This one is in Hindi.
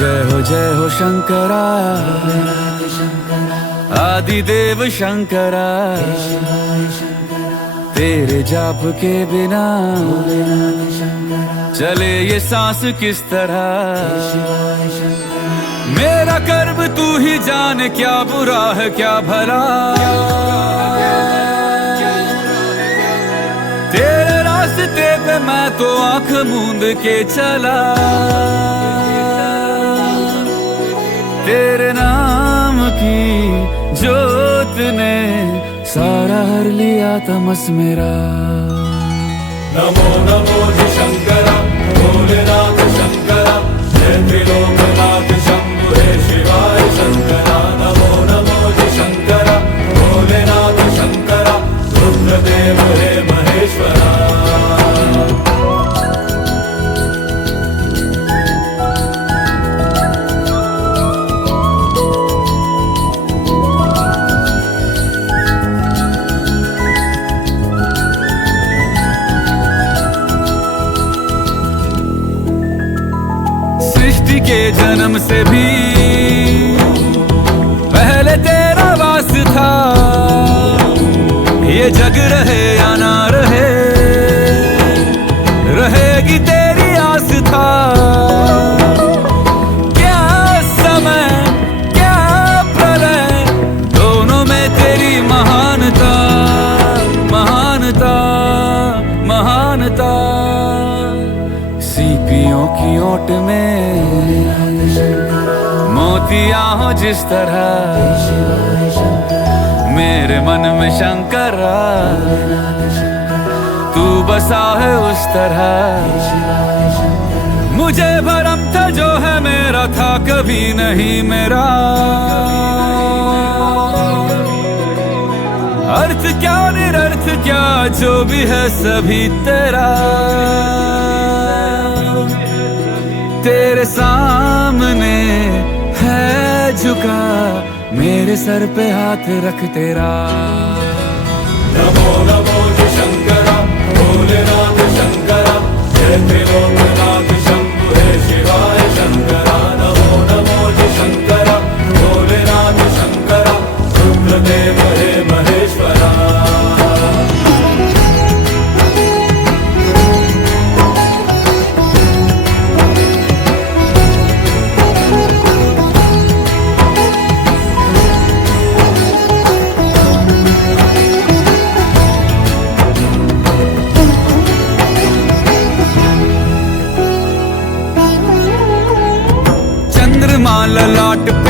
जय हो शंकरा, आदिदेव शंकरा। तेरे जाप के बिना चले ये सांस किस तरह। मेरा कर्म तू ही जाने, क्या बुरा है क्या भला। तेरे रास्ते पे मैं तो आंख मूंद के चला। तेरे नाम की जोत ने सारा हर लिया तमस मेरा। नमो नमो जी शंकरा, भोलेनाथ शंकरा, जय त्रिलोकनाथ शंभु हे शिवाय शंकरा। नमो नमो जी शंकरा, भोलेनाथ शंकरा, रुद्रदेव हे महेश्वरा। सृष्टि के जन्म से भी पहले तेरा वास था। ये जग रहे या ना रहे, रहेगी तेरी आस था। क्या समय क्या प्रलय, दोनों में तेरी महानता महानता महानता। सीपियों की ओट में मोतियां हो जिस तरह, मेरे मन में शंकरा तू बसा है उस तरह। मुझे भरम था जो है मेरा था कभी नहीं मेरा। अर्थ क्या निरर्थ क्या जो भी है सभी तेरा। तेरे सामने है झुका, मेरे सर पे हाथ रख तेरा। नमो नमो जी शंकरा, भोलेनाथ शंकरा, जय त्रिलोकनाथ शंभु हे शिवाय शंकरा। नमो नमो जी शंकरा, भोलेनाथ शंकरा, रुद्रदेव हे महेश्वरा। चंद्रमा ललाट पे